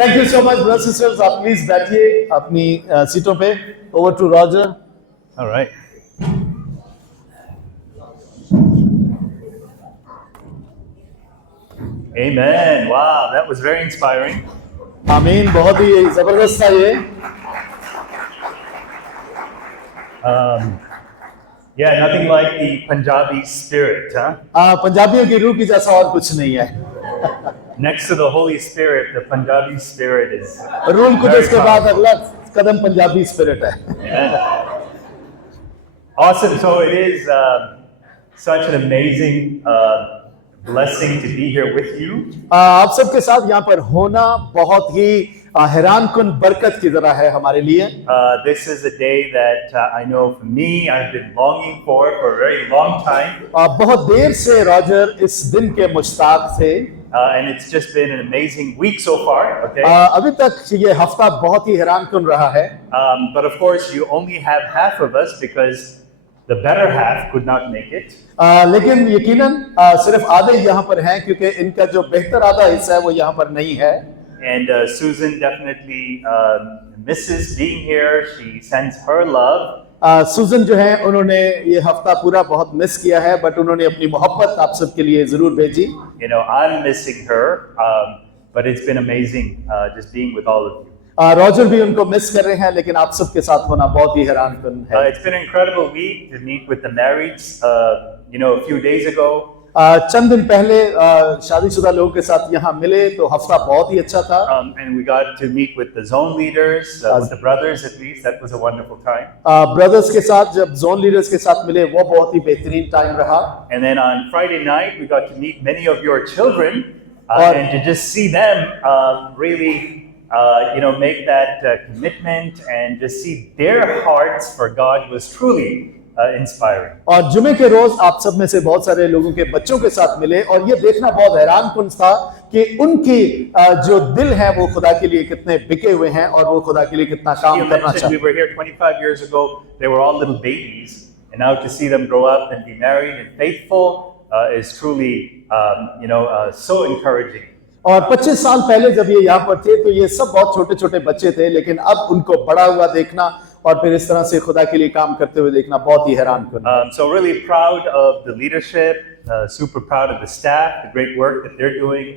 Thank you so much brothers sisters, आप please बैठिए अपनी सीटों पे. Over to Roger. All right. Amen. Wow, that was very inspiring. आमीन. बहुत ही जबरदस्त था ये. Yeah, nothing like the Punjabi spirit, huh? पंजाबियों की रूह की जैसा और कुछ नहीं है. Next to the Holy Spirit, the Punjabi spirit is rule कुछ very उसके बाद powerful. अगला कदम पंजाबी स्पिरिट है. Amen. Awesome. So it is such an amazing blessing to be here with you. आप सबके साथ यहाँ पर होना बहुत ही हैरान कुन बरकत की तरह है हमारे लिए. This is a day that I know for me, I've been longing for a very long time. बहुत देर से रॉजर इस दिन के मुश्ताक थे. And it's just been an amazing week so far, okay? अभी तक ये हफ्ता बहुत ही हैरान कुन रहा है. But of course, you only have half of us because the better half could not make it. लेकिन यकीनन सिर्फ आधे यहाँ पर हैं क्योंकि इनका जो बेहतर आधा हिस्सा है वो यहाँ पर नहीं है. And Susan definitely misses being here. She sends her love. सुजन जो है उन्होंने ये हफ्ता पूरा बहुत मिस किया है, बट उन्होंने अपनी मोहब्बत आप सबके लिए जरूर भेजी. You know, I'm missing her, but it's been amazing just being with all of you. Roger भी उनको मिस कर रहे हैं, लेकिन आप सबके साथ होना बहुत ही हैरान कुन है. It's been an incredible week to meet with the marrieds. You know, a few days ago. चंद दिन पहले शादीशुदा लोगों के साथ यहाँ मिले तो हफ्ता बहुत ही अच्छा था. And we got to meet with the zone leaders, with the brothers at least. That was a wonderful time. Brothers के साथ जब जोन लीडर्स के साथ मिले वो बहुत ही बेहतरीन टाइम रहा. And then on Friday night we got to meet many of your children and to just see them really you know, make that commitment and just see their hearts for God was truly inspiring. और जुमे के रोज आप सब में से बहुत सारे लोगों के बच्चों के साथ मिले और ये देखना बहुत हैरान कुन था कि उनकी जो दिल है वो खुदा के लिए कितने बिके हुए हैं और वो खुदा के लिए कितना काम You करना mentioned चाहते we were here 25 years ago. They were all little babies, and now to see them grow up and be married and faithful is truly you know so encouraging. और 25 साल पहले जब ये यहाँ पर थे तो ये सब बहुत छोटे छोटे बच्चे थे, लेकिन अब उनको बड़ा हुआ देखना और फिर इस तरह से खुदा के लिए काम करते हुए देखना बहुत ही हैरान कुन. So really proud of the leadership, super proud of the staff, the great work that they're doing.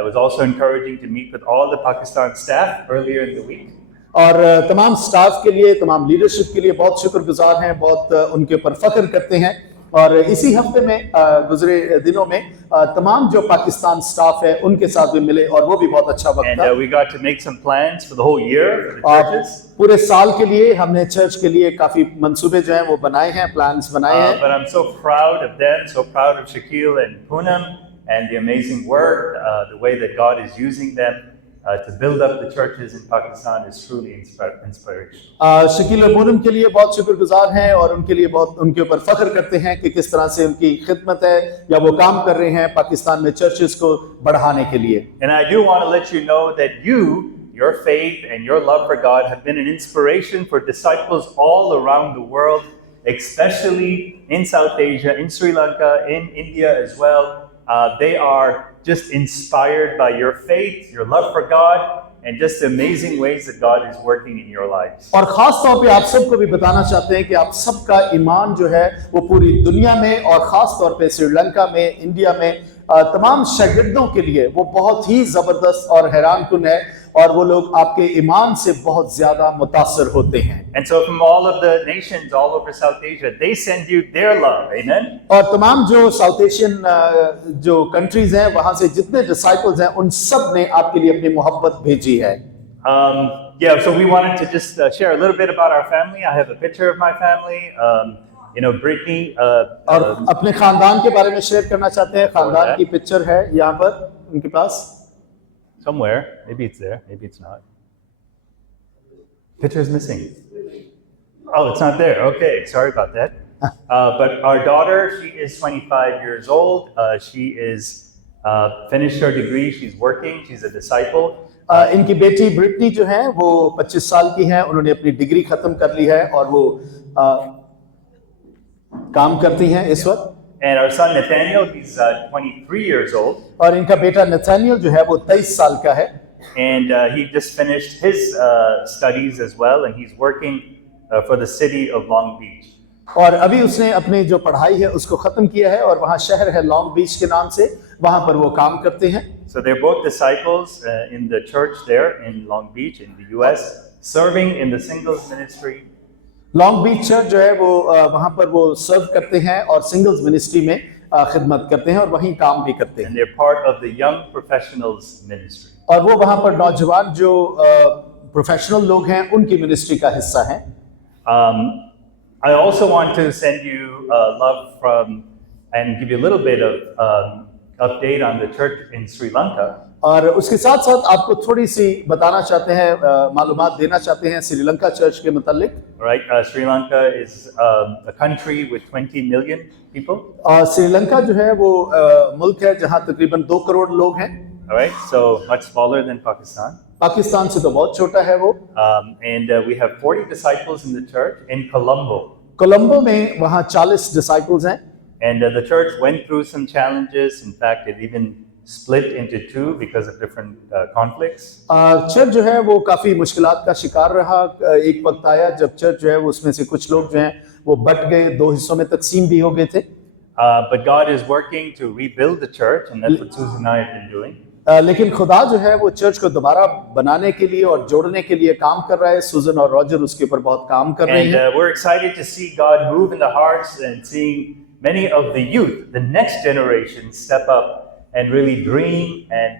It was also encouraging to meet with all the Pakistan staff earlier in the week. और तमाम स्टाफ के लिए, तमाम लीडरशिप के लिए बहुत शुक्रगुजार हैं, बहुत उनके ऊपर फख्र करते हैं. और इसी हफ्ते में गुजरे दिनों में तमाम जो पाकिस्तान स्टाफ है उनके साथ भी मिले और वो भी बहुत अच्छा वक्त था. And we got to make some plans for the whole year for the churches. पूरे साल के लिए हमने चर्च के लिए काफी मंसूबे जो हैं वो बनाए हैं, प्लान्स बनाए हैं. But I'm so proud of them, so proud of Shakil and Poonam and the amazing work, the way that God is using them to build up the churches in Pakistan is truly inspirational. Shakeel और पूनम के लिए बहुत शुक्रगुजार हैं और उनके लिए बहुत उनके ऊपर फख्र करते हैं कि किस तरह से उनकी खिदमत है या वो काम कर रहे हैं पाकिस्तान में चर्चेस को बढ़ाने के लिए. And I do want to let you know that your faith and your love for God have been an inspiration for disciples all around the world, especially in South Asia, in Sri Lanka, in India as well. They are just inspired by your faith, your love for God, and just the amazing ways that God is working in your lives. और खास तौर पे आप सबको भी बताना चाहते हैं कि आप सबका ईमान जो है वो पूरी दुनिया में और खास तौर पे श्रीलंका में, इंडिया में तमाम शागिर्दों के लिए वो बहुत ही जबरदस्त और हैरान कुन है और वो लोग आपके ईमान से बहुत ज्यादा मुतासर होते हैं. And so from all of the nations all over South Asia, they send you their love. Amen. और तमाम जो साउथ एशियन जो कंट्रीज हैं वहां से जितने डिसाइपल्स हैं उन सब ने आपके लिए अपनी मोहब्बत भेजी है. Yeah, so we wanted to just share a little bit about our family. I have a picture of my family. You know, Brittany. और अपने खानदान के बारे में शेयर करना चाहते हैं. खानदान की पिक्चर है यहाँ पर उनके पास. Somewhere, maybe it's there, maybe it's not. Picture is missing. Oh, it's not there. Okay, sorry about that. But our daughter, she is 25 years old. She is finished her degree. She's working. She's a disciple. इनकी बेटी ब्रिटनी जो है वो 25 साल की है. उन्होंने अपनी डिग्री खत्म कर ली है और वो काम करती हैं इस वक्त. And our son Nathaniel, he's 23 years old. और इनका बेटा नथानियल जो है वो 23 साल का है. and he just finished his studies as well, and he's working for the city of Long Beach. और अभी उसने अपनी जो पढ़ाई है उसको खत्म किया है और वहाँ शहर है लॉन्ग बीच के नाम से, वहाँ पर वो काम करते हैं। So they're both disciples in the church there in Long Beach in the US, serving in the singles ministry. Long Beach church जो है वो वहाँ पर वो सर्व करते हैं और सिंगल्स मिनिस्ट्री में खिदमत करते हैं और वहीं काम भी करते And हैं। they're part of the young professionals ministry. और वो वहाँ पर नौजवान जो प्रोफेशनल लोग हैं उनकी मिनिस्ट्री का हिस्सा हैं। I also want to send you love from and give you a little bit of update on the church in Sri Lanka. और उसके साथ साथ आपको थोड़ी सी बताना चाहते हैं, मालूमात देना चाहते हैं श्रीलंका चर्च के मुतालिक। Right, Sri Lanka is a country with 20 million people. Sri Lanka जो है वो मुल्क है जहाँ तकरीबन 2 करोड़ लोग हैं। All right, so much smaller than Pakistan. Pakistan से तो बहुत छोटा है वो। And we have 40 disciples in the church in Colombo. Colombo में वहाँ 40 डिसाइपल्स हैं। And the church went through some challenges. In fact, it even split into two because of different conflicts. Church जो है वो काफी मुश्किलात का शिकार रहा। एक वक्त आया जब चर्च जो है वो उसमें से कुछ लोग जो हैं वो बट गए, 2 हिस्सों में तकसीम भी हो गए थे। But God is working to rebuild the church, and that's what Susan and I have been doing. लेकिन खुदा जो है वो चर्च को दोबारा बनाने के लिए और जोड़ने के लिए काम कर रहा है। सुजन और रॉजर उसके ऊपर बहुत काम कर रहे And हैं। we're excited to see God move in the hearts and seeing many of the youth, the next generation, step up and really dream and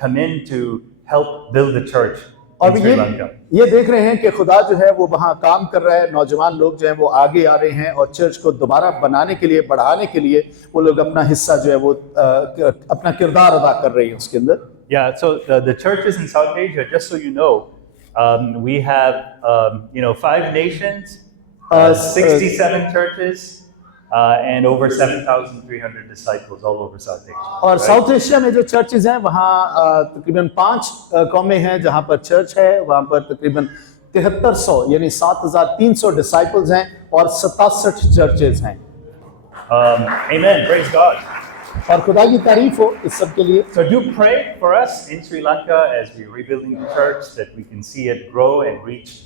come in to help build the church और in Sri Lanka. ये देख रहे हैं कि खुदा जो है वो वहाँ काम कर रहा है। नौजवान लोग जो हैं वो आगे आ रहे हैं और चर्च को दोबारा बनाने के लिए, बढ़ाने के लिए वो लोग अपना हिस्सा जो है वो अपना किरदार अदा कर रहे हैं उसके अंदर। Yeah, so the churches in South Asia, just so you know, we have 5 nations, 67 churches, and over 7,300 disciples all over South Asia. और right? साउथ एशिया में जो चर्चेज हैं वहाँ तकरीबन 5 कौमें हैं जहाँ पर चर्च है। वहाँ पर तकरीबन 7300 यानी 7,300 डिसाइपल्स हैं और 67 चर्चेज हैं। Amen. Praise God. और खुदा की तारीफ हो इस सब के लिए। So do pray for us in Sri Lanka as we're rebuilding the church, that we can see it grow and reach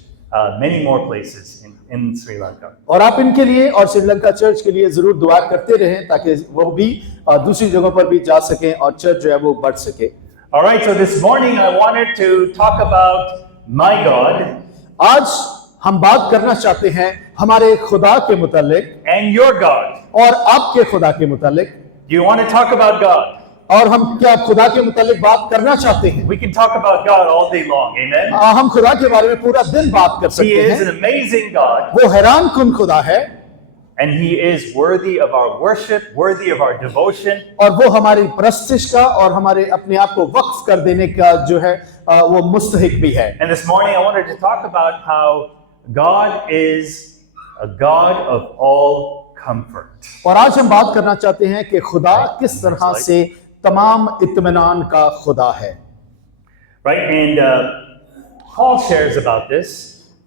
many more places in Sri Lanka. और आप इनके लिए और श्रीलंका चर्च के लिए जरूर दुआ करते रहें ताकि वो भी दूसरी जगहों पर भी जा सकें और चर्च जो है वो बढ़ सके। All right, so this morning I wanted to talk about my God आज हम बात करना चाहते हैं हमारे खुदा के मुतालिक and your God. और आपके खुदा के मुतालिक। Do you want to talk about God? और हम क्या खुदा के मुतालिक बात करना चाहते हैं? We can talk about God all day long. Amen. हम खुदा के बारे में पूरा दिन बात कर He सकते is हैं। an amazing God, वो हैरान कुन खुदा है and He is worthy of our worship, worthy of our devotion. और वो हमारी परस्तिश का और हमारे अपने आप को वक्फ कर देने का जो है वो मुस्तहिक भी है। And this morning I wanted to talk about how God is a God of all comfort. और आज हम बात करना चाहते हैं कि खुदा किस तरह से तमाम इत्मीनान का खुदा है। Right? And Paul shares about this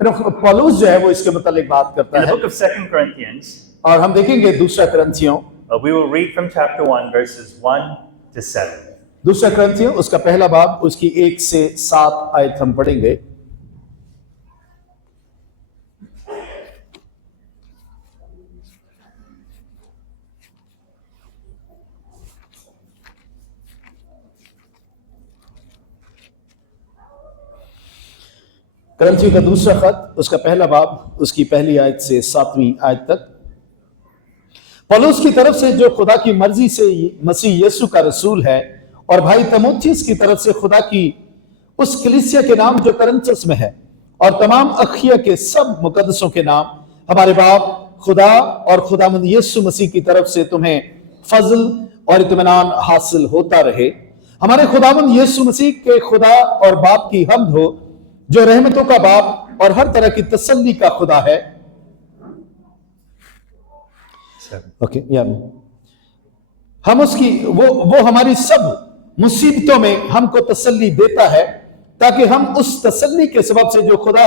पौलुस जो है वो इसके मुतालिक बात करता in the है book of 2 Corinthians. और हम देखेंगे दूसरा करंथियों We will read from chapter 1, verses 1 to 7. दूसरा करंथियों उसका पहला बाब उसकी 1 से 7 आयत हम पढ़ेंगे। करंथियों का दूसरा खत उसका पहला बाब उसकी पहली आयत से 7वीं आयत तक। पौलुस की तरफ से जो खुदा की मर्जी से मसीह यीशु का रसूल है और भाई तीमुथियुस की तरफ से खुदा की उस कलीसिया के नाम जो करंथुस में है और तमाम अखिया के सब मुकद्दसों के नाम हमारे बाप खुदा और खुदावंद यीशु मसीह की तरफ से तुम्हें फजल और इत्मीनान हासिल होता रहे। हमारे खुदावंद यीशु मसीह के खुदा और बाप की हम्द हो जो रहमतों का बाप और हर तरह की तसल्ली का खुदा है। ओके हम उसकी वो हमारी सब मुसीबतों में हमको तसल्ली देता है ताकि हम उस तसल्ली के सबब से जो खुदा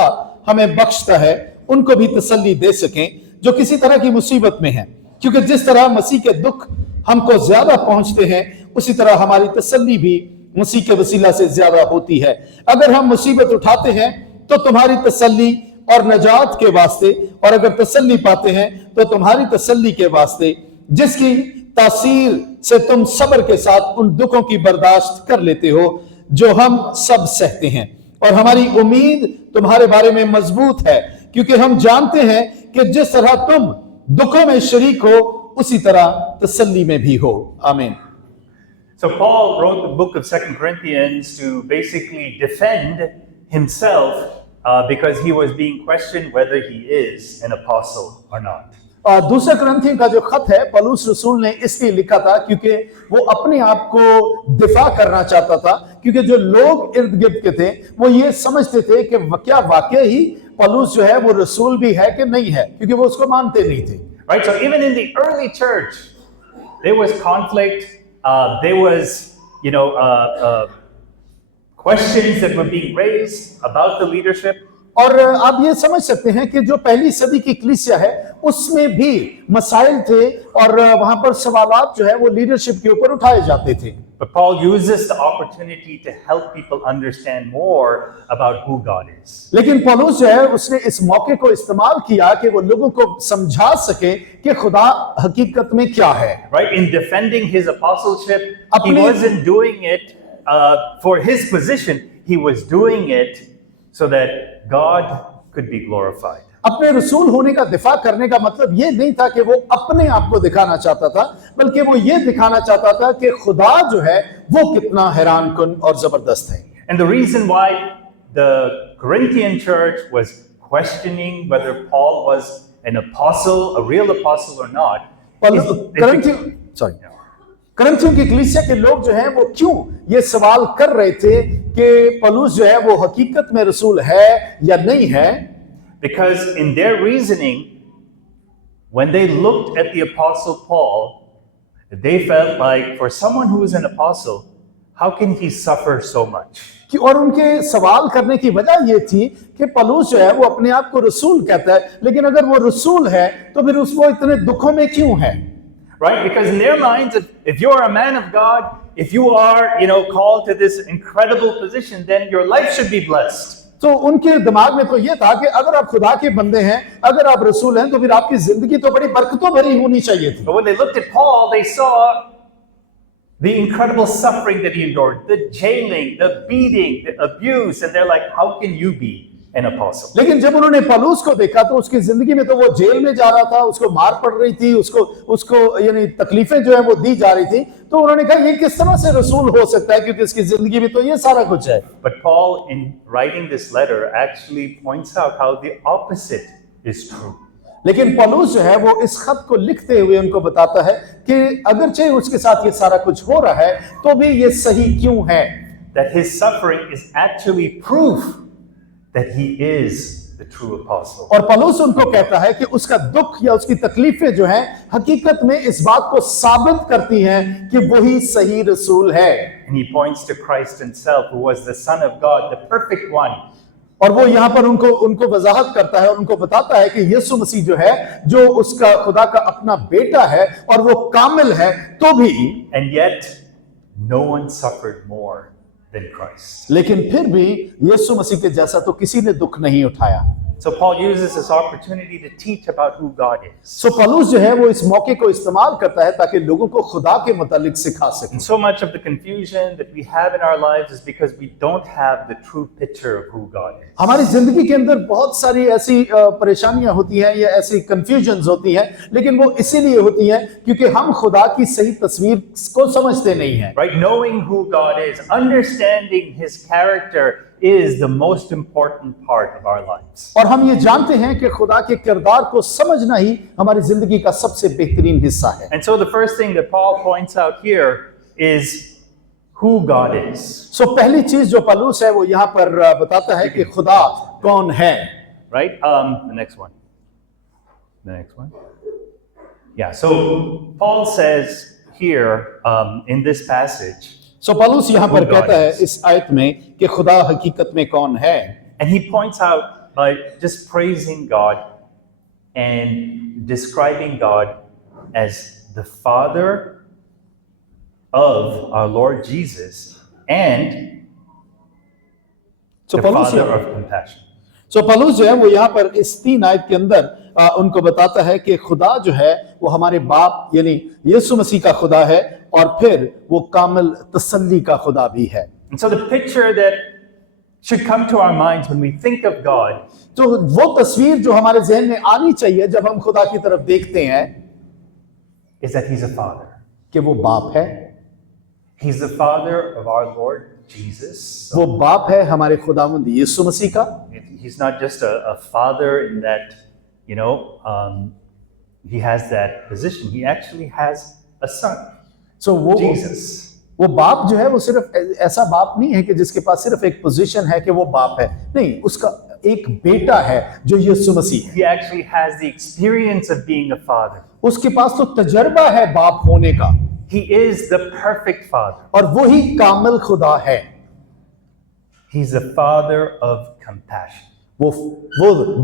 हमें बख्शता है उनको भी तसल्ली दे सकें जो किसी तरह की मुसीबत में हैं। क्योंकि जिस तरह मसीह के दुख हमको ज्यादा पहुंचते हैं उसी तरह हमारी तसल्ली भी मसीह के वसीला से ज्यादा होती है। अगर हम मुसीबत उठाते हैं तो तुम्हारी तसल्ली और नजात के वास्ते, और अगर तसल्ली पाते हैं तो तुम्हारी तसल्ली के वास्ते, जिसकी तासीर से तुम सब्र के साथ उन दुखों की बर्दाश्त कर लेते हो जो हम सब सहते हैं। और हमारी उम्मीद तुम्हारे बारे में मजबूत है, क्योंकि हम जानते हैं कि जिस तरह तुम दुखों में शरीक हो उसी तरह तसल्ली में भी हो। आमीन। So Paul wrote the book of 2 Corinthians to basically defend himself because he was being questioned whether he is an apostle or not. दूसरा कुरिन्थियों का जो खत है पौलुस रसूल ने इसलिए लिखा था क्योंकि वो अपने आप को दिफा करना चाहता था, क्योंकि जो लोग इर्द गिर्द के थे वो ये समझते थे कि क्या वाकई ही पौलुस जो है वो रसूल भी है कि नहीं है, क्योंकि वो उसको मानते नहीं थे। Right? So even in the early church, there was conflict. There was, questions that were being raised about the leadership. और आप ये समझ सकते हैं कि जो पहली सदी की कलीसिया है उसमें भी मसाइल थे और वहां पर सवालात जो है वो लीडरशिप के ऊपर उठाए जाते थे। But Paul uses the opportunity to help people understand more about who God is. लेकिन पौलुस जो है उसने इस मौके को इस्तेमाल किया कि वो लोगों को समझा सके कि खुदा हकीकत में क्या है। Right? In defending his apostleship, he अपने- wasn't doing it for his position. He was doing it so that God could be glorified. अपने रसूल होने का दिफा करने का मतलब ये नहीं था कि वो अपने आप को दिखाना चाहता था, बल्कि वो ये दिखाना चाहता था कि खुदा जो है वो कितना हैरान कुन और जबरदस्त है। And the reason why the Corinthian church was questioning whether Paul was an apostle, a real apostle or not, करंथियों की कलीसिया के लोग जो हैं वो क्यों ये सवाल कर रहे थे कि पौलुस जो है वो हकीकत में रसूल है या नहीं है? because in their reasoning, when they looked at the apostle Paul, they felt like for someone who is an apostle, how can he suffer so much? और उनके सवाल करने की वजह ये थी कि पौलुस जो है वो अपने आप को रसूल कहता है, लेकिन अगर वो रसूल है तो फिर उसको इतने दुखों में क्यों है? Right? Because in their minds, if you're a man of God, if you are, called to this incredible position, then your life should be blessed. तो उनके दिमाग में तो ये था कि अगर आप खुदा के बंदे हैं, अगर आप रसूल हैं, तो फिर आपकी जिंदगी तो बड़ी बरकतों भरी होनी चाहिए थी। But when they looked at Paul, they saw the incredible suffering that he endured, the jailing, the beating, the abuse, and they're like, how can you be an apostle? लेकिन जब उन्होंने पौलुस को देखा तो उसकी जिंदगी में तो वो जेल में जा रहा था, उसको मार पड़ रही थी, उसको यानी तकलीफें जो है वो दी जा रही थी, तो उन्होंने कहा ये किस तरह से रसूल हो सकता है, क्योंकि इसकी जिंदगी में तो ये सारा कुछ है। But Paul, in writing this letter, actually points out how the opposite is true. लेकिन पौलुस जो है वो इस खत को लिखते हुए उनको बताता है कि अगरचे उसके साथ ये सारा कुछ हो रहा है तो भी ये सही क्यों है। That his suffering is actually proof that he is the true apostle. और पौलुस उनको कहता है कि उसका दुख या उसकी तकलीफें जो हैं हकीकत में इस बात को साबित करती हैं कि वही सही रसूल है। And he points to Christ himself, who was the Son of God, the perfect one. और वो यहाँ पर उनको वजाहत करता है और उनको बताता है कि यीशु मसीह जो है जो उसका खुदा का अपना बेटा है और वो कामिल है, तो भी And yet, no one suffered more than Christ. लेकिन फिर भी यीशु मसीह के जैसा तो किसी ने दुख नहीं उठाया। So Paul uses this opportunity to teach about who God is. सो पौलुस जो है वो इस मौके को इस्तेमाल करता है ताकि लोगों को खुदा के मुतालिक सिखा सके। And so much of the confusion that we have in our lives is because we don't have the true picture of who God is. हमारी जिंदगी के अंदर बहुत सारी ऐसी परेशानियां होती हैं या ऐसी कंफ्यूजन्स होती हैं, लेकिन वो इसीलिए होती हैं क्योंकि हम खुदा की सही तस्वीर को समझते नहीं हैं। Right? Knowing who God is, understanding his character is the most important part of our lives. और हम ये जानते हैं कि खुदा के किरदार को समझना ही हमारी जिंदगी का सबसे बेहतरीन हिस्सा है। And so the first thing that Paul points out here is who God is. सो पहली चीज जो पौलुस है वो यहाँ पर बताता है कि खुदा कौन है। Right? The next one. The next one. Yeah, so Paul says here in this passage, सो पौलुस यहाँ पर Who God कहता है is. इस आयत में कि खुदा हकीकत में कौन है। and he points out by just praising God and describing God as the Father of our Lord Jesus and So the पौलुस Father of compassion. पौलुस जो है वो यहाँ पर इस 3 आयत के अंदर उनको बताता है कि खुदा जो है वो हमारे बाप यानी यीशु मसीह का खुदा है और फिर वो कामिल तसल्ली का खुदा भी है। And so the picture that should come to our minds when we think of God तो वो तस्वीर जो हमारे जहन में आनी चाहिए जब हम खुदा की तरफ देखते हैं is that He's a Father. कि वो बाप है। He's the Father of our Lord Jesus. वो बाप है हमारे खुदावंद यीशु मसीह का। He's not just a father in that, he has that position. He actually has a son, सो वो Jesus. वो बाप जो है वो सिर्फ ऐसा बाप नहीं है कि जिसके पास सिर्फ एक पोजीशन है कि वो बाप है, नहीं, उसका एक बेटा है जो यीशु मसीह है। He actually has the experience of being a father. उसके पास तो तजर्बा है बाप होने का He is the perfect father. और वही कामिल खुदा है। He's the father of compassion. वो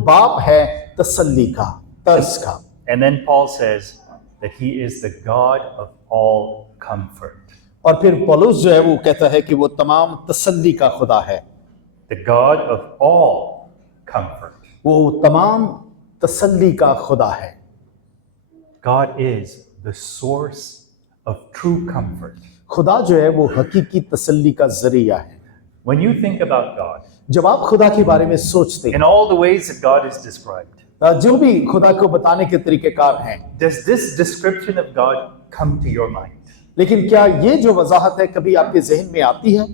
बाप है तसल्ली का, तरस का। And then Paul says that he is the God of all comfort. और फिर पौलुस जो है वो कहता है कि वो तमाम तसल्ली का खुदा है। The God of all comfort. वो तमाम तसल्ली का खुदा है। God is the source of true comfort. खुदा जो है वो हकीकी तसल्ली का जरिया है। When you think about God, जब आप खुदा के बारे में सोचते हैं, in all the ways that God is described, जो भी खुदा को बताने के तरीकेकार हैं, does this description of God come to your mind? लेकिन क्या ये जो वजाहत है कभी आपके जहन में आती है?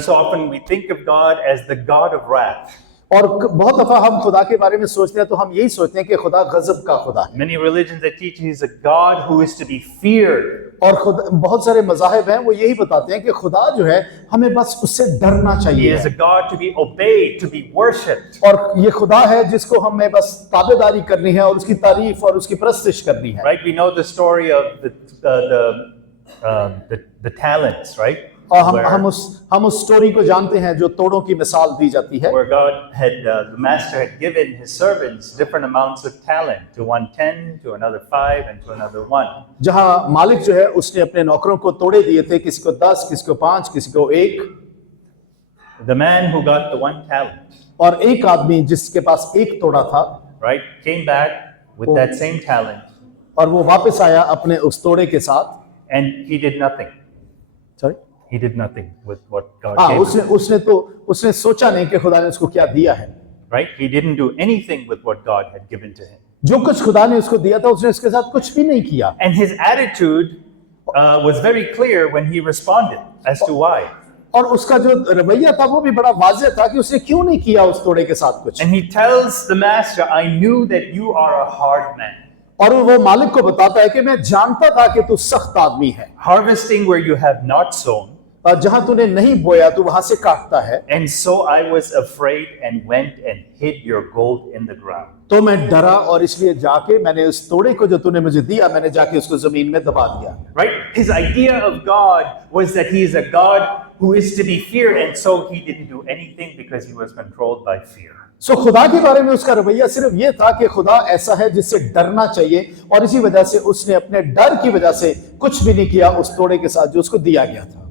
So often we think of God as the God of wrath. और बहुत दफा हम खुदा के बारे में सोचते हैं तो हम यही सोचते हैं कि खुदा गजब का खुदा है। Many religions that teach He's a God who is to be feared. और खुदा, बहुत सारे मज़ाहिब हैं वो यही बताते हैं कि खुदा जो है हमें बस उससे डरना He चाहिए is a God to be obeyed, to be worshipped. और ये खुदा है जिसको हमें बस ताबेदारी करनी है और उसकी तारीफ और उसकी परस्तिश करनी है। Right? We know the story of the talents, right? और हम उस स्टोरी को जानते हैं जो तोड़ों की मिसाल दी जाती है, Where God had, the master had given his servants different amounts of talent, to one 10, to another 5, and to another 1. जहां मालिक जो है उसने अपने नौकरों को तोड़े दिए थे, किसी को 10, किसी को 5, किसी को 1। The man who got the 1 talent, और एक आदमी जिसके पास 1 तोड़ा था, right, came back with that same talent, और वो वापस आया अपने उस तोड़े के साथ। and he did nothing. Sorry, He did nothing with what God हाँ, gave him. उसने सोचा नहीं कि खुदा ने उसको क्या दिया है। Right? He didn't do anything with what God had given to him. जो कुछ खुदा ने उसको दिया था उसने उसके साथ कुछ भी नहीं किया। And his attitude was very clear when he responded as to why. और उसका जो रवैया था वो भी बड़ा वाज़ेह था कि उसने क्यों नहीं किया उस तोड़े के साथ कुछ। And he tells the master, I knew that you are a hard man. और वो मालिक को बताता है कि मैं जानता था कि तू सख्त आदमी है, Harvesting where you have not sown. और जहां तूने नहीं बोया तू वहां से काटता है। And so I was afraid and went and hid your gold in the ground. तो मैं डरा और इसलिए जाके मैंने उस तोड़े को जो तूने मुझे दिया मैंने जाके उसको जमीन में दबा दिया। Right? His idea of God was that he is a God who is to be feared, and so he didn't do anything because he was controlled by fear. सो खुदा के बारे में उसका रवैया सिर्फ ये था कि खुदा ऐसा है जिससे डरना चाहिए, और इसी वजह से उसने अपने डर की वजह से कुछ भी नहीं किया उस तोड़े के साथ जो उसको दिया गया था।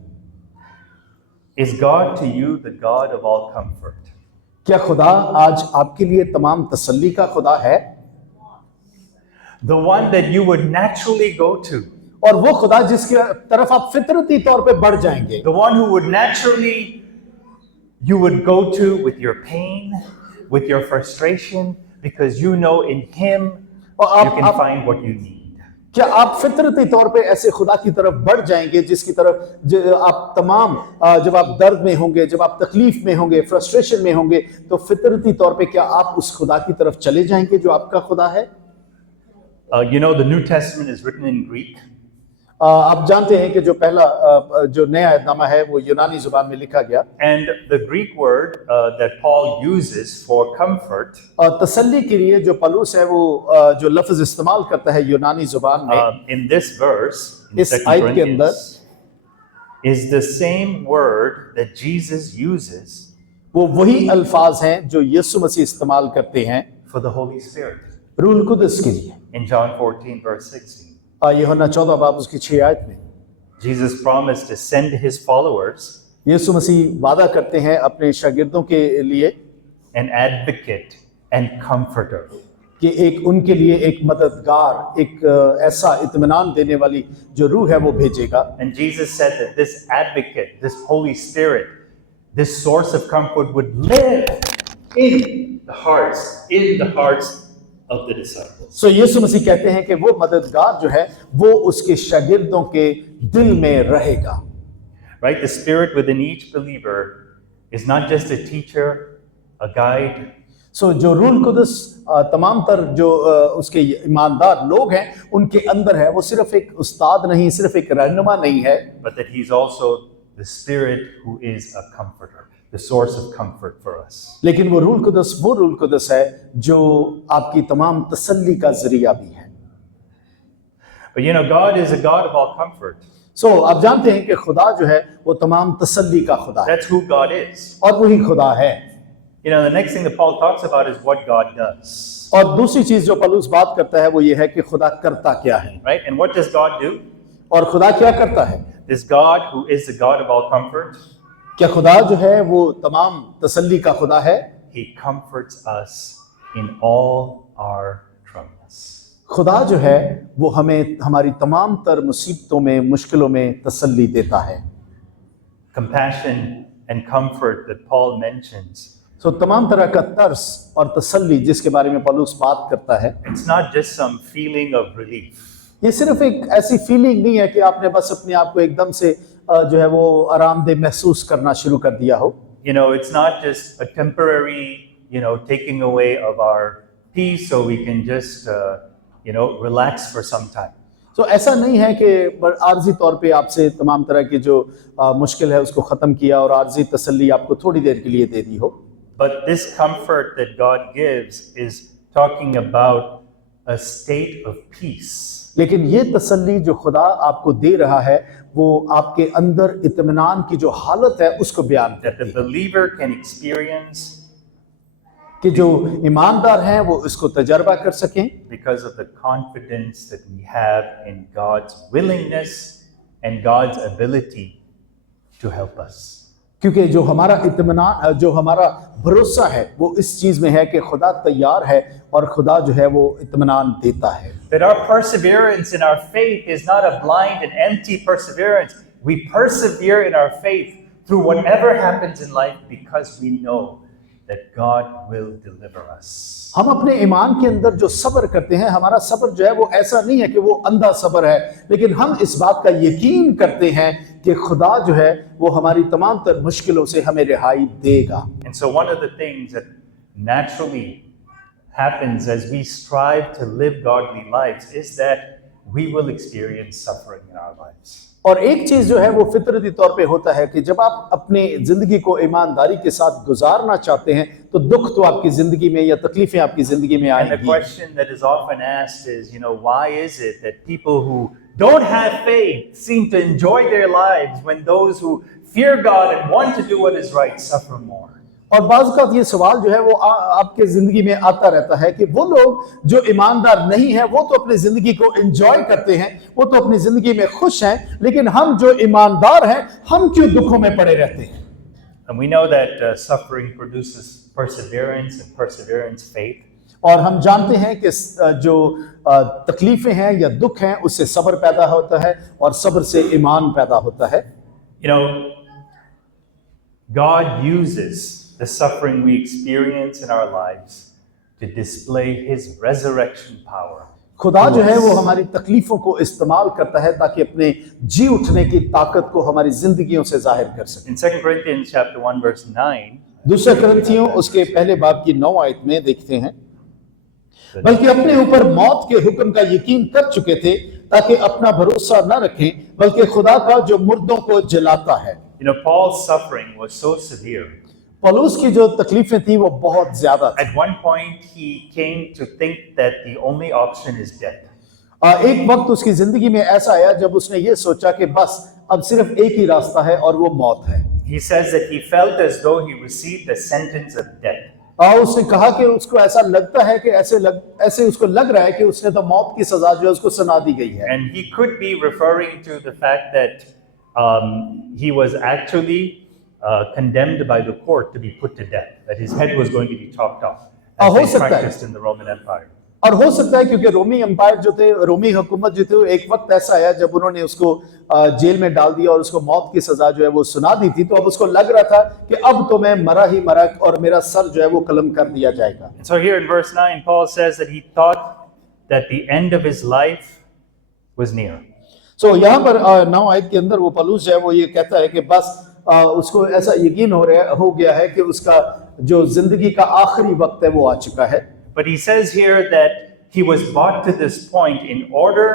Is God to you the God of all comfort? क्या खुदा आज आपके लिए तमाम तसल्ली का खुदा है? The one that you would naturally go to. और वो खुदा जिसके तरफ आप फितरती तौर पे बढ़ जाएंगे, The one who would naturally you would go to with your pain, with your frustration, because you know in him और you can find what you need. क्या आप फितरती तौर पे ऐसे खुदा की तरफ बढ़ जाएंगे जिसकी तरफ आप तमाम जब आप दर्द में होंगे, जब आप तकलीफ में होंगे, फ्रस्ट्रेशन में होंगे, तो फितरती तौर पे क्या आप उस खुदा की तरफ चले जाएंगे जो आपका खुदा है? The New Testament is written in Greek. आप जानते हैं कि जो पहला जो नया ऐतनामा है वो यूनानी जुबान में लिखा गया, And the Greek word that Paul uses for comfort और तसल्ली के लिए जो पलूस है वो जो लफ्ज इस्तेमाल करता है यूनानी जुबान में in this verse, in इस 2 आयत के अंदर, Corinthians, is the same word that Jesus uses वो वही अल्फाज हैं जो यीशु मसीह इस्तेमाल करते हैं for the Holy Spirit रूल कुदस के लिए। in John 14, verse 16. यूहन्ना 14 बाब उसकी 6 आयत में Jesus promised to send his followers यीशु मसीह वादा करते हैं अपने शागिर्दों के लिए an advocate and comforter. कि एक उनके लिए एक मददगार, एक ऐसा इत्मीनान देने वाली जो रूह है वो भेजेगा। And Jesus said that this advocate, this Holy Spirit, this source of comfort would live in the hearts of the disciples. सो यीशु मसीह कहते हैं कि वो मददगार जो है वो उसके शागिर्दों के दिल में रहेगा। Right? The Spirit within each believer is not just a teacher, a guide, सो जो रूह कुदस तमाम तर जो उसके ईमानदार लोग हैं उनके अंदर है, वो सिर्फ एक उस्ताद नहीं, सिर्फ एक रहनुमा नहीं है, but that He's also the Spirit who is a comforter, the source of comfort for us. लेकिन वो रूह कुदस है जो आपकी तमाम तसल्ली का जरिया भी है। But you know, God is a God of all comfort. सो आप जानते हैं कि खुदा जो है वो तमाम तसल्ली का खुदा है That's who God is. और वही खुदा है। You know, the next thing that Paul talks about is what God does. और दूसरी चीज जो पौलुस बात करता है वो ये है कि खुदा करता क्या है, Right? And what does God do? और खुदा क्या करता है। This God who is the God of all comfort, क्या खुदा जो है वो तमाम तसल्ली का खुदा है। He comforts us in all our troubles. खुदा जो है वो हमें हमारी तमाम तर मुसीबतों में, मुश्किलों में तसल्ली देता है। Compassion and comfort that Paul mentions, सो तमाम तरह का तरस और तसल्ली जिसके बारे में पौलुस बात करता है, it's not just some feeling of relief. ये सिर्फ एक ऐसी फीलिंग नहीं है कि आपने बस अपने आप को एकदम से जो है वो आरामदेह महसूस करना शुरू कर दिया हो। You know, it's not just a temporary, taking away of our peace so we can just, relax for some time. तो ऐसा नहीं है कि आर्जी तौर पे आपसे तमाम तरह की जो मुश्किल है उसको ख़त्म किया और आर्जी तसल्ली आपको थोड़ी देर के लिए दे दी हो। But this comfort that God gives is talking about a state of peace. लेकिन ये तसल्ली जो खुदा आपको दे रहा है वो आपके अंदर इत्मीनान की जो हालत है उसको बयान That the करती है believer can experience कि जो ईमानदार हैं वो इसको तजर्बा कर सकें because of the confidence that we have in God's willingness and God's ability to help us. क्योंकि जो हमारा इत्मीनान, जो हमारा भरोसा है वो इस चीज में है कि खुदा तैयार है और खुदा जो है वो इत्मीनान देता है। That our perseverance in our faith is not a blind and empty perseverance. We persevere in our faith through whatever happens in life because we know that God will deliver us. हम अपने ईमान के अंदर जो सब्र करते हैं, हमारा सब्र जो है वो ऐसा नहीं है कि वो अंधा सब्र है, लेकिन हम इस बात का यकीन करते हैं कि खुदा जो है वो हमारी तमाम तर मुश्किलों से हमें रिहाई देगा। And so one of the things that naturally happens as we strive to live godly lives is that we will experience suffering in our lives. और एक चीज जो है वो फितरती तौर पे होता है कि जब आप अपने जिंदगी को ईमानदारी के साथ गुजारना चाहते हैं तो दुख तो आपकी जिंदगी में या तकलीफें आपकी जिंदगी में And the आएंगी। question that is often asked is, why is it that people who don't have faith seem to enjoy their lives when those who fear God and want to do what is right suffer more? और बाज़ औक़ात ये सवाल जो है वो आपके जिंदगी में आता रहता है कि वो लोग जो ईमानदार नहीं है वो तो अपनी जिंदगी को एंजॉय करते हैं, वो तो अपनी जिंदगी में खुश हैं, लेकिन हम जो ईमानदार हैं हम क्यों दुखों में पड़े रहते हैं। And we know that suffering produces perseverance and perseverance faith. और हम जानते हैं कि जो तकलीफें हैं या दुख हैं उससे सब्र पैदा होता है और सब्र से ईमान पैदा होता है। God uses the suffering we experience in our lives to display His resurrection power. खुदा जो है वो हमारी तकलीफों को इस्तेमाल करता है ताकि अपने जी उठने की ताकत को हमारी जिंदगियों से जाहिर कर सके। In 2 Corinthians chapter 1 verse 9, दूसरे कुरिन्थियों उसके पहले बाब की 9 आयत में देखते हैं, बल्कि अपने ऊपर मौत के हुक्म का यकीन कर चुके थे ताकि अपना भरोसा न रखें बल्कि खुदा का जो मुर्दों को जलाता है। Paul's suffering was so severe. पौलुस की जो तकलीफें थी वो बहुत ज्यादा थी। At one point he came to think that the only option is death. एक वक्त उसकी जिंदगी में ऐसा आया जब उसने ये सोचा कि बस अब सिर्फ एक ही रास्ता है और वो मौत है। He says that he felt as though he received a sentence of death. उसने कहा कि उसको ऐसा लगता है कि ऐसे उसको लग रहा है कि उसने तो मौत की सजा जो है उसको सुना दी गई है। And he could be referring to the fact that he was actually condemned by the court to be put to death, that his head was going to be chopped off, हो as they सकता है। practiced in the Roman Empire. और हो सकता है क्योंकि रोमी एम्पायर जो थे, रोमी हुकूमत जो थे, एक वक्त ऐसा आया जब उन्होंने उसको जेल में डाल दिया और उसको मौत की सजा जो है वो सुना दी थी, तो अब उसको लग रहा था कि अब तो मैं मरा ही मरा और मेरा सर जो है वो कलम कर दिया जाएगा। And so here in verse 9, Paul says that he thought that the end of his life was near. सो यहाँ पर 9 आयत के अंदर वो पौलुस जो है वो ये कहता है कि बस उसको ऐसा यकीन हो गया है कि उसका जो जिंदगी का आखिरी वक्त है वो आ चुका है। But he says here that he was brought to this point in order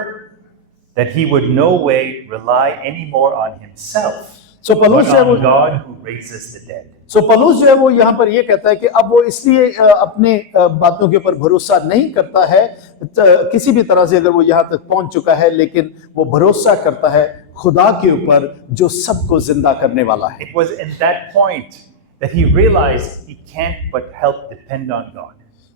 that he would no way rely anymore on himself, So but पौलुस जो है वो on God who raises the dead. पौलुस जो है वो यहाँ पर ये कहता है कि अब वो इसलिए अपने बातों के ऊपर भरोसा नहीं करता है किसी भी तरह से, अगर वो यहाँ तक पहुंच चुका है, लेकिन वो भरोसा करता है खुदा के ऊपर जो सबको जिंदा करने वाला है। It was in that point that he realized he can't but help depend on God.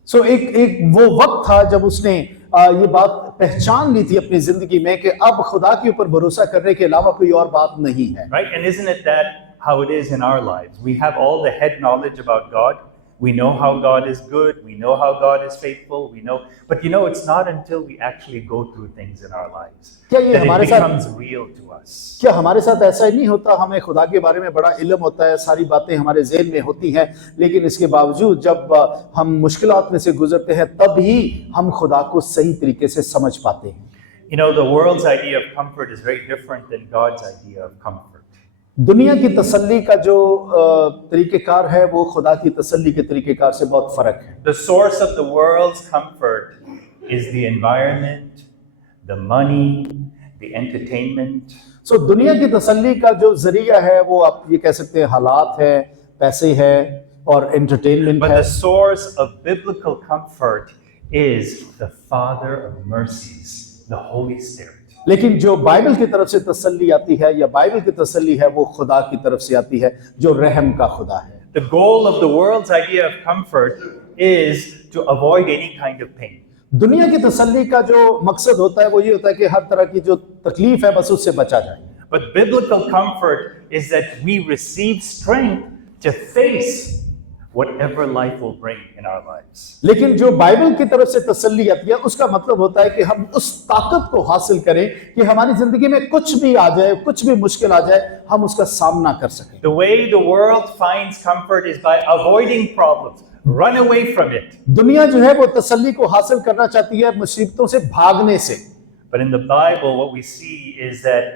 सो एक वो वक्त था जब उसने ये बात पहचान ली थी अपनी जिंदगी में कि अब खुदा के ऊपर भरोसा करने के अलावा कोई और बात नहीं है। Right? And isn't it that how it is in our lives? We have all the head knowledge about God. We know how God is good. We know how God is faithful. We know, but it's not until we actually go through things in our lives क्या ये that it हमारे साथ becomes real to us. क्या हमारे साथ ऐसा ही नहीं होता? हमें खुदा के बारे में बड़ा इल्म होता है, सारी बातें हमारे ज़हन में होती हैं, लेकिन इसके बावजूद जब हम मुश्किलात में से गुजरते हैं तब ही हम खुदा को सही तरीके से समझ पाते हैं। The world's idea of comfort is very different than God's idea of comfort. दुनिया की तसल्ली का जो तरीकेकार है वो खुदा की तसल्ली के तरीकेकार से बहुत फर्क है। The source of the world's comfort is the environment, the money, the entertainment. सो दुनिया की तसल्ली का जो जरिया है वो आप ये कह सकते हैं हालात है, पैसे है और एंटरटेनमेंट But है। the source of biblical comfort is the Father of mercies, the Holy Spirit. लेकिन जो बाइबल की तरफ से तसल्ली आती है या बाइबल की तसल्ली है वो खुदा की तरफ से आती है जो रहम का खुदा है। The goal of the world's idea of comfort is to avoid any kind of pain. दुनिया की तसल्ली का जो मकसद होता है वो ये होता है कि हर तरह की जो तकलीफ है बस उससे बचा जाए। But biblical comfort is that we receive strength to face whatever life will bring in our lives. लेकिन जो बाइबल की तरफ से तसल्ली आती है उसका मतलब होता है कि हम उस ताकत को हासिल करें कि हमारी जिंदगी में कुछ भी आ जाए, कुछ भी मुश्किल आ जाए, हम उसका सामना कर सकें। The way the world finds comfort is by avoiding problems. Run away from it. दुनिया जो है वो तसल्ली को हासिल करना चाहती है मुसीबतों से भागने से। But in the Bible, what we see is that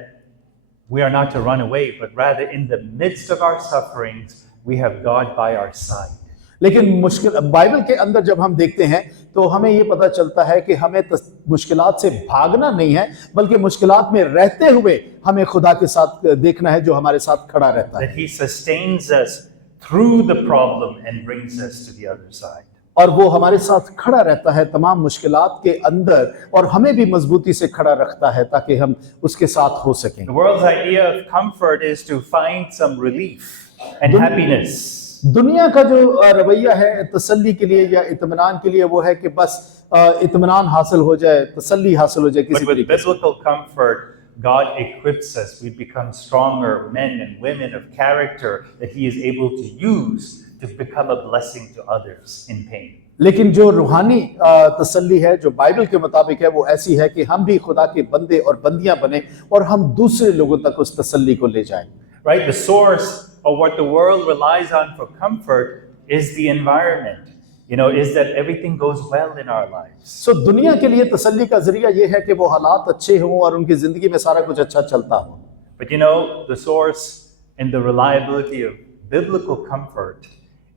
we are not to run away, but rather in the midst of our sufferings, we have God by our side. लेकिन मुश्किल बाइबल के अंदर जब हम देखते हैं तो हमें ये पता चलता है कि हमें मुश्किलात से भागना नहीं है, बल्कि मुश्किलात में रहते हुए हमें खुदा के साथ देखना है जो हमारे साथ खड़ा रहता है। That He sustains us through the problem and brings us to the other side. और वो हमारे साथ खड़ा रहता है तमाम मुश्किलात के अंदर और हमें भी मजबूती से खड़ा रखता है ताकि हम उसके साथ हो सकें। The world's idea of comfort is to find some relief and happiness. दुनिया का जो रवैया है तसल्ली के लिए या इत्मीनान के लिए वो है कि बस इत्मीनान हासिल हो जाए, तसल्ली हासिल हो जाए किसी But with तरीके से। biblical comfort, God equips us. We become stronger men and women of character that He is able to use to become a blessing to others in pain. लेकिन जो रूहानी तसल्ली है जो बाइबल के मुताबिक है वो ऐसी है कि हम भी खुदा के बंदे और बंदियां बने और हम दूसरे लोगों तक उस तसल्ली को ले जाएं। Right? The source of what the world relies on for comfort is the environment. Is that everything goes well in our lives. सो दुनिया के लिए तसल्ली का जरिया ये है कि वो हालात अच्छे हों और उनकी जिंदगी में सारा कुछ अच्छा चलता हो। But the source and the reliability of biblical comfort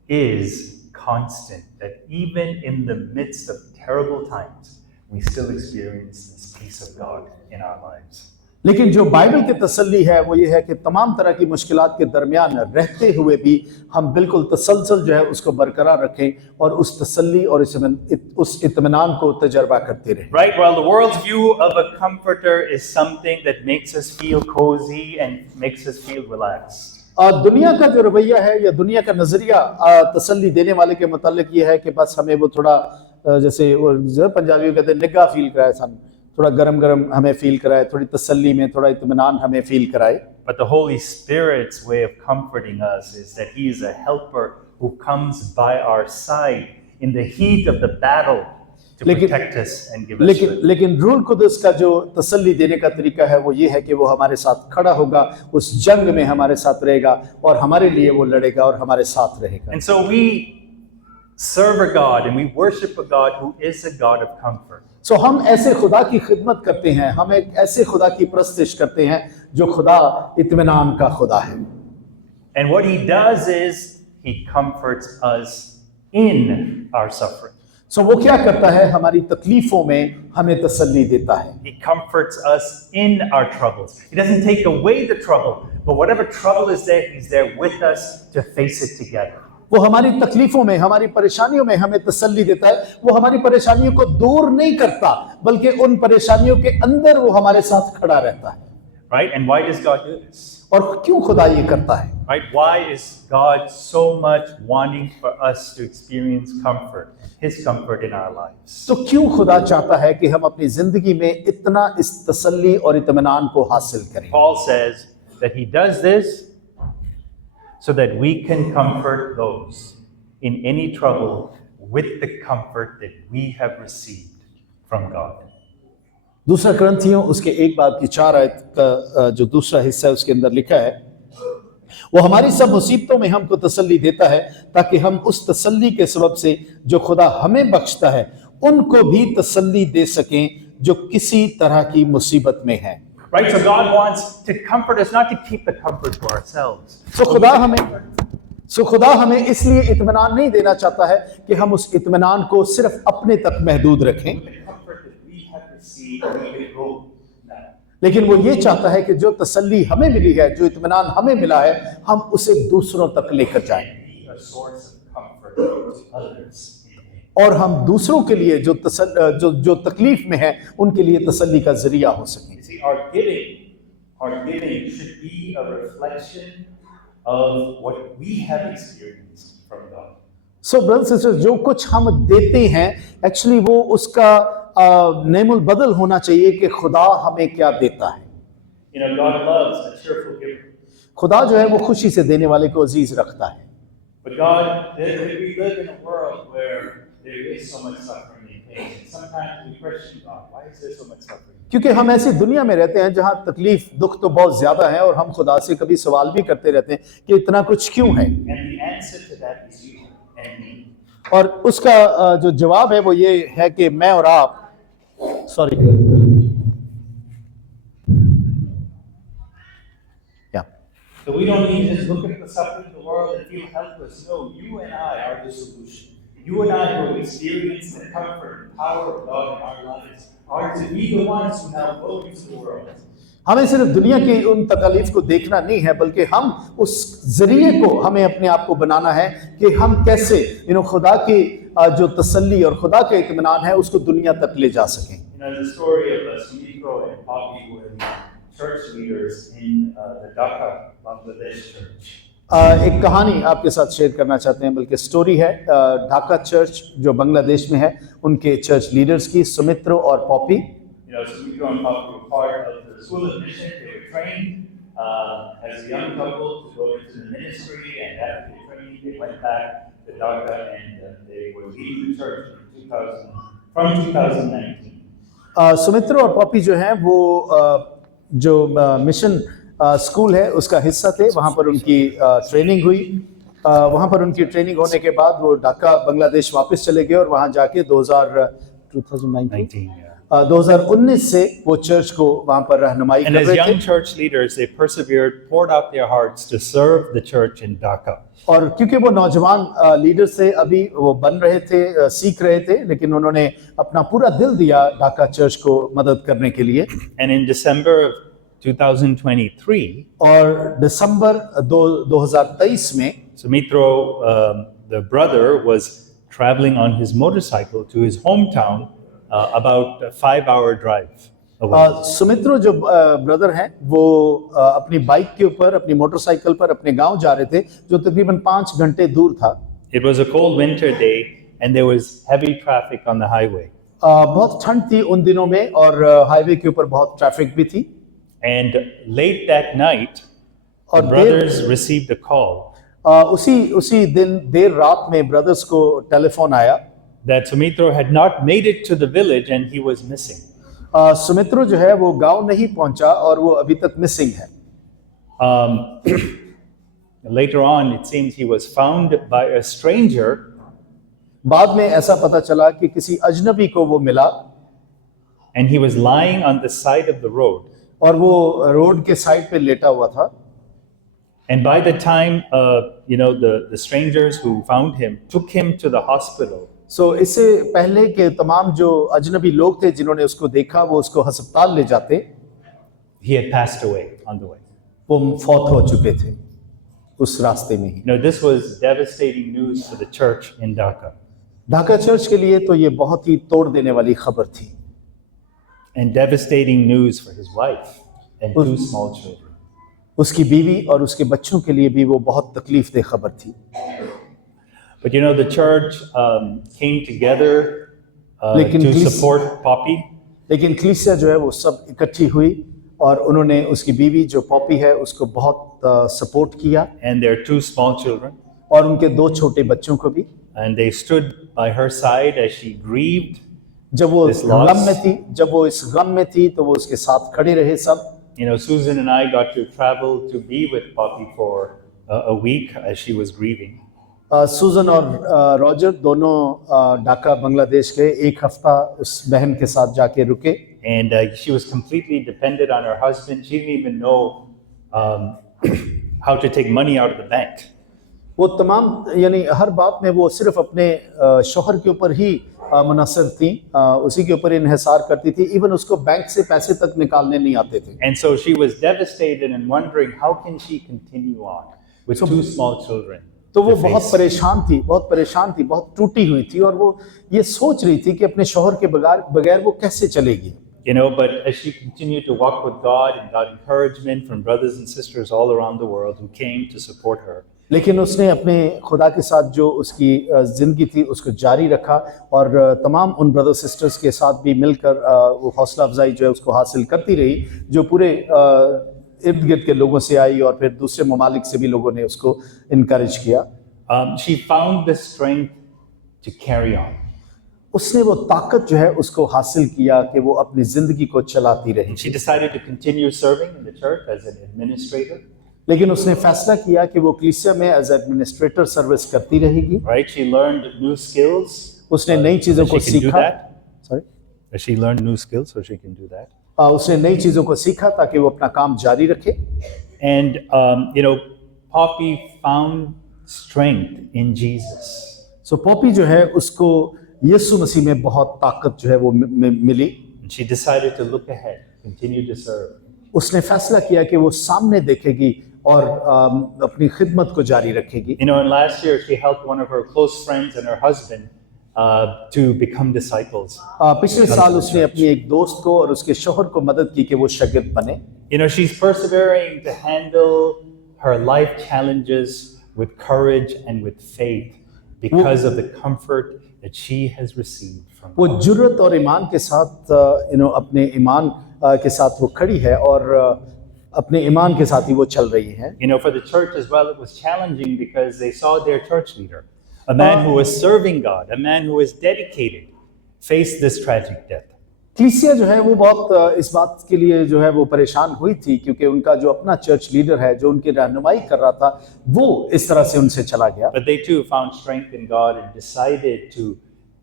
is constant. That even in the midst of terrible times, we still experience this peace of God in our lives. लेकिन जो बाइबल की तसल्ली है वो ये है कि तमाम तरह की मुश्किलात के दरमियान रहते हुए भी हम बिल्कुल तसलसल जो है उसको बरकरार रखें और उस तसल्ली और उस इत्मीनान को तजर्बा करते रहें। Right? Well, the world's view of a comforter is something that makes us feel cozy and makes us feel relaxed. दुनिया का जो रवैया है या दुनिया का नजरिया तसल्ली देने वाले के मुतालिक ये है कि बस हमें वो थोड़ा जैसे वो पंजाबी कहते हैं निगाह फील कराए, थोड़ा गरम गरम हमें फील कराए, थोड़ी तसल्ली में थोड़ा इत्मीनान हमें फील कराए। But the Holy Spirit's way of comforting us is that He is a helper who comes by our side in the heat of the battle to protect us and give us strength. लेकिन रूह कुदस का जो तसल्ली देने का तरीका है वो ये है कि वो हमारे साथ खड़ा होगा, उस जंग में हमारे साथ रहेगा और हमारे लिए वो लड़ेगा और हमारे साथ रहेगा। And so we serve a God and we worship a God who is a God of comfort. सो हम ऐसे खुदा की खिदमत करते हैं, हम एक ऐसे खुदा की प्रस्तिश करते हैं जो खुदा इत्मीनान का खुदा है। And what He does is He comforts us in our suffering. सो वो क्या करता है? हमारी तकलीफों में हमें तसल्ली देता है। He comforts us in our troubles. He doesn't take away the trouble, but whatever trouble is there, He's there with us to face it together. वो हमारी तकलीफों में, हमारी परेशानियों में हमें तसल्ली देता है। वो हमारी परेशानियों को दूर नहीं करता, बल्कि उन परेशानियों के अंदर वो हमारे साथ खड़ा रहता है। Right? And why does God do this? और क्यों खुदा ये करता है? Right? Why is God so much wanting for us to experience comfort, His comfort in our lives? तो क्यों खुदा चाहता है कि हम अपनी जिंदगी में इतना इस तसल्ली और इत्मीनान को हासिल करें? Paul says that he does this so that we can comfort those in any trouble with the comfort that we have received from God. दूसरा ग्रंथियों उसके 1:4 आयत का जो दूसरा हिस्सा है उसके अंदर लिखा है, वो हमारी सब मुसीबतों में हमको तसल्ली देता है ताकि हम उस तसल्ली के सबब से जो खुदा हमें बख्शता है उनको भी तसल्ली दे सकें जो किसी तरह की मुसीबत में है। Right? So God wants to comfort us, not to keep the comfort to ourselves. सो खुदा हमें इसलिए इत्मीनान नहीं देना चाहता है कि हम उस इत्मीनान को सिर्फ अपने तक महदूद रखें, The comfort that we have received, we will go now. लेकिन वो ये चाहता है कि जो तसल्ली हमें मिली है, जो इत्मीनान हमें मिला है, हम उसे दूसरों तक लेकर जाएं Be a source of comfort to others. और हम दूसरों के लिए जो तकलीफ में है उनके लिए तसल्ली का जरिया हो सके। You see, our giving should be a reflection of what we have experienced from God. So brothers sisters, जो कुछ हम देते हैं एक्चुअली वो उसका नेमुल बदल होना चाहिए कि खुदा हमें क्या देता है। You know, God loves a cheerful giver. खुदा जो है वो खुशी से देने वाले को अजीज रखता है। But God, we live in a world where there is so much suffering and pain. Sometimes we question God. Why is there so much suffering? क्योंकि हम ऐसी दुनिया में रहते हैं जहां तकलीफ दुख तो बहुत ज्यादा है और हम खुदा से कभी सवाल भी करते रहते हैं कि इतना कुछ क्यों है। And the answer to that is you and me. और उसका जो जवाब है वो ये है कि मैं और आप, sorry So we don't need to just look at the suffering of the world and feel helpless. No, you and I are the solution. You and I who experience the comfort and power of God in our lives are to be the ones who now go into the world. हमें सिर्फ दुनिया की उन तकलीफ को देखना नहीं है, बल्कि हम उस जरिए को हमें अपने आप को बनाना है कि हम कैसे खुदा की जो तसल्ली और खुदा का इत्मीनान है उसको दुनिया तक ले जा सकें। The story of Sumiko and Poppy were the church leaders in the Dhaka, Bangladesh church. एक कहानी आपके साथ शेयर करना चाहते हैं, बल्कि स्टोरी है ढाका चर्च जो बांग्लादेश में है उनके चर्च लीडर्स की, सुमित्रो और Poppy. Sumiko and Poppy were part of the school of mission. They were trained as a young couple to go into the ministry, and after the training, they went back to Dhaka and they were leading the church from 2019. सुमित्रो और पॉपी जो हैं वो जो mission school है उसका हिस्सा थे। वहाँ पर उनकी ट्रेनिंग हुई। वहाँ पर उनकी ट्रेनिंग होने के बाद वो ढाका बांग्लादेश वापस चले गए और वहाँ जाके 2019 से वो चर्च को वहाँ पर रहनुमाई कर And as रहे young थे। church leaders, they persevered, poured out their hearts to serve the church in Dhaka. और क्योंकि वो नौजवान लीडर थे, अभी वो बन रहे थे, सीख रहे थे, लेकिन उन्होंने अपना पूरा दिल दिया ढाका चर्च को मदद करने के लिए। And in December of 2023, और दिसंबर 2023 में Sumitro, the brother, was traveling on his motorcycle to his hometown, about a 5-hour drive away. Sumitro जो ब्रदर हैं वो अपनी बाइक के ऊपर, अपनी मोटरसाइकिल पर अपने गांव जा रहे थे जो तकरीबन 5 घंटे दूर था। It was a cold winter day and there was heavy traffic on the highway. बहुत ठंड थी उन दिनों में और हाईवे के ऊपर बहुत ट्रैफिक भी थी। And late that night, और the brothers received a call उसी दिन देर रात में ब्रदर्स को टेलीफोन आया, that Sumitro had not made it to the village and he was missing. Sumitro जो है वो गांव नहीं पहुंचा और वो अभी तक मिसिंग है। Later on, it seems he was found by a stranger, बाद में ऐसा पता चला कि किसी अजनबी को वो मिला and he was lying on the side of the road. और वो रोड के साइड पे लेटा हुआ था। And by the time, the strangers who found him took him to the hospital, सो इससे पहले के तमाम जो अजनबी लोग थे जिन्होंने उसको देखा वो उसको अस्पताल ले जाते, he had passed away on the way. वो फौत हो चुके थे उस रास्ते में ही। This was devastating news for the church in Dhaka. Dhaka चर्च के लिए तो ये बहुत ही तोड़ देने वाली खबर थी, And devastating news for his wife and 2 small children. उसकी बीवी और उसके बच्चों के लिए भी वो बहुत तकलीफ दे खबर थी। But the church came together लेकिन to क्लिस- support Poppy. लेकिन कलीसिया जो है वो सब इकट्ठी हुई और उन्होंने उसकी बीवी जो पॉपी है उसको बहुत सपोर्ट किया And their 2 small children. और उनके 2 छोटे बच्चों को भी। And they stood by her side as she grieved. जब वो This loss. गम में थी, जब वो इस गम में थी तो वो उसके साथ खड़े रहे सब। Susan and I got to travel to be with Poppy for a week as she was grieving. सूजन और रॉजर दोनों ढाका बांग्लादेश गए, 1 हफ्ता उस बहन के साथ जाके रुके। And she was completely dependent on her husband. She didn't even know how to take money out of the bank. वो तमाम यानी हर बात में वो सिर्फ अपने शौहर के ऊपर ही मुनहसर थी, उसी के ऊपर इन्हिसार करती थी, इवन उसको बैंक से पैसे तक निकालने नहीं आते थे। And so she was devastated and wondering how can she continue on with 2 small children. तो वो to बहुत face. परेशान थी, बहुत टूटी हुई थी और वो ये सोच रही थी कि अपने शौहर के बगैर वो कैसे चलेगी। But as she continued to walk with God and got encouragement from brothers and sisters all around the world who came to support her. लेकिन उसने अपने खुदा के साथ जो उसकी ज़िंदगी थी उसको जारी रखा और तमाम उन ब्रदर सिस्टर्स के साथ भी मिलकर वो हौसला अफजाई जो है उसको हासिल करती रही, जो पूरे इर्द गिर्द के लोगों से आई और फिर दूसरे ममालिक से भी लोगों ने उसको इनकरेज किया। She found the strength to carry on. उसने वो ताकत जो है उसको हासिल किया कि वो अपनी ज़िंदगी को चलाती रही। She decided to continue serving in the church as an administrator. लेकिन उसने फैसला किया कि वो कलीसिया में एज एडमिनिस्ट्रेटर सर्विस करती रहेगी। Right? She learned new skills. उसने नई चीज़ों को she can do सीखा। that. Sorry, She learned new skills so she can do that. उसने नई चीज़ों को सीखा ताकि वो अपना काम जारी रखे। And Poppy found strength in Jesus. सो पॉपी जो है उसको यीशु मसीह में बहुत ताकत जो है वो मिली। And she decided to look ahead, continue to serve. उसने फैसला किया कि वो सामने देखेगी और अपनी खिदमत को जारी रखेगी। And last year she helped one of her close friends and her husband to become disciples. पिछले साल उसने अपनी एक दोस्त को और उसके शौहर को मदद की कि वो शागिर्द बने। She's persevering to handle her life challenges with courage and with faith because of the comfort that she has received from वो God. जुर्रत और ईमान के साथ अपने ईमान के साथ वो खड़ी है और अपने ईमान के साथ ही वो चल रही है। For the church as well, it was challenging because they saw their church leader, a man who was serving God, a man who was dedicated, face this tragic death. कलीसिया जो है वो बहुत इस बात के लिए जो है वो परेशान हुई थी क्योंकि उनका जो अपना चर्च लीडर है जो उनकी रहनुमाई कर रहा था वो इस तरह से उनसे चला गया। But they too found strength in God and decided to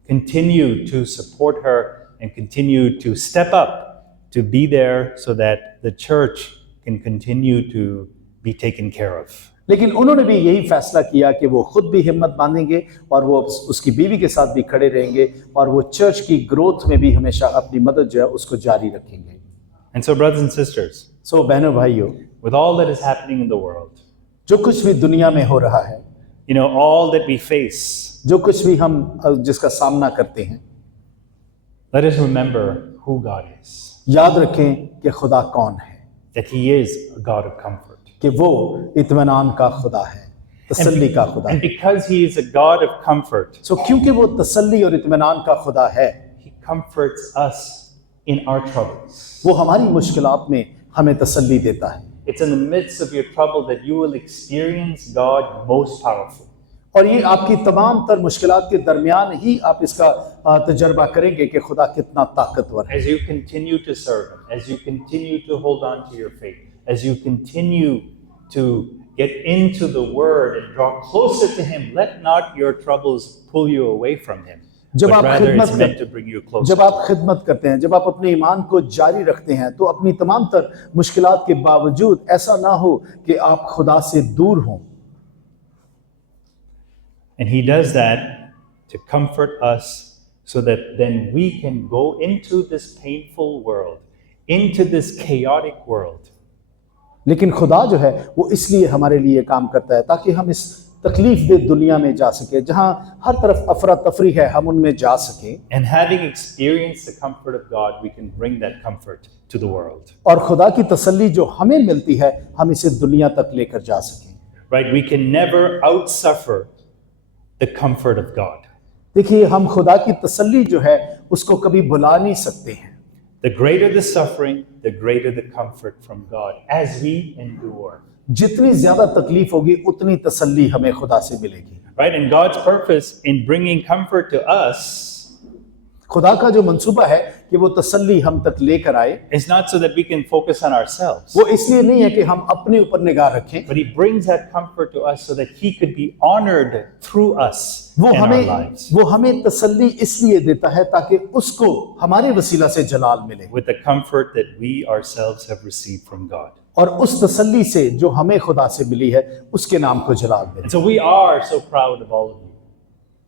continue to support her and continue to step up to be there so that the church can continue to be taken care of. लेकिन उन्होंने भी यही फैसला किया कि वो खुद भी हिम्मत बांधेंगे और वो उसकी बीवी के साथ भी खड़े रहेंगे और वो चर्च की ग्रोथ में भी हमेशा अपनी मदद जो है उसको जारी रखेंगे। And so, brothers and sisters, सो बहनों भाइयों, with all that is happening in the world, जो कुछ भी दुनिया में हो रहा है, all that we face, जो कुछ भी हम जिसका सामना करते हैं, let us remember who God is, याद रखें कि खुदा कौन है, that He is a God of comfort. कि वो इत्मीनान का खुदा है, तसल्ली का खुदा And है। because He is a God of comfort, सो क्योंकि वो तसल्ली और इत्मीनान का खुदा है, He comforts us in our troubles. वो हमारी मुश्किलात में हमें तसल्ली देता है। It's in the midst of your trouble that you will experience God most powerful. और ये आपकी तमाम तर मुश्किलात के दरमियान ही आप इसका तजर्बा करेंगे कि खुदा कितना ताकतवर है। As you continue to serve Him, as you continue to hold on to your faith, as you continue to get into the Word and draw closer to Him, let not your troubles pull you away from Him, जब but आप rather it's खिदमत meant to bring you closer. जब आप खिदमत करते हैं, जब आप अपने ईमान को जारी रखते हैं, तो अपनी तमाम तर मुश्किलात के बावजूद ऐसा ना हो कि आप खुदा से दूर हों। And He does that to comfort us so that then we can go into this painful world, into this chaotic world. लेकिन खुदा जो है वो इसलिए हमारे लिए काम करता है ताकि हम इस तकलीफ दे दुनिया में जा सके, जहां हर तरफ अफरा तफरी है, हम उनमें जा सके। And having experienced the comfort of God, we can bring that comfort to the world. और खुदा की तसल्ली जो हमें मिलती है, हम इसे दुनिया तक लेकर जा सकें। Right? We can never outsuffer the comfort of God. देखिए, हम खुदा की तसल्ली जो है उसको कभी भुला नहीं सकते हैं। The greater the suffering, the greater the comfort from God as we endure. जितनी ज्यादा तकलीफ होगी उतनी तसल्ली हमें खुदा से मिलेगी। Right? And God's purpose in bringing comfort to us खुदा का जो मंसूबा है कि वो तसल्ली हम तक लेकर आए, is not so that we can focus on ourselves, वो इसलिए नहीं है कि हम अपने ऊपर निगाह रखें, but He brings that comfort to us so that He could be honored through us वो in our हमें lives. वो हमें तसल्ली इसलिए देता है ताकि उसको हमारे वसीला से जलाल मिले, With the comfort that we ourselves have received from God. और उस तसल्ली से जो हमें खुदा से मिली है उसके नाम को जलाल मिले। And so we are so proud of all of you.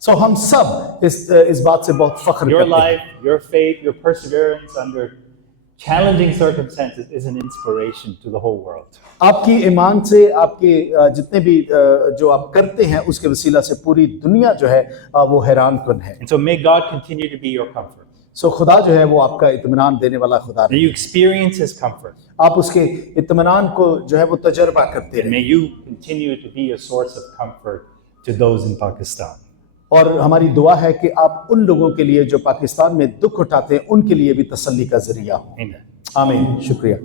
सो हम सब इस बात से बहुत फख्र Your करते हैं। life, your faith, your perseverance under challenging circumstances is an inspiration to the whole world. आपकी ईमान से, आपके जितने भी जो आप करते हैं उसके वसीला से पूरी दुनिया जो है वो हैरान कुन है। And so may God continue to be your comfort. सो खुदा जो है वो आपका इत्मीनान देने वाला खुदा May है। you experience His comfort. आप उसके इत्मीनान को जो है वो तजर्बा करते And रहें। may you continue to be a source of comfort to those in Pakistan. और हमारी दुआ है कि आप उन लोगों के लिए जो पाकिस्तान में दुख उठाते हैं उनके लिए भी तसल्ली का जरिया हो। Amen. आमीन। शुक्रिया।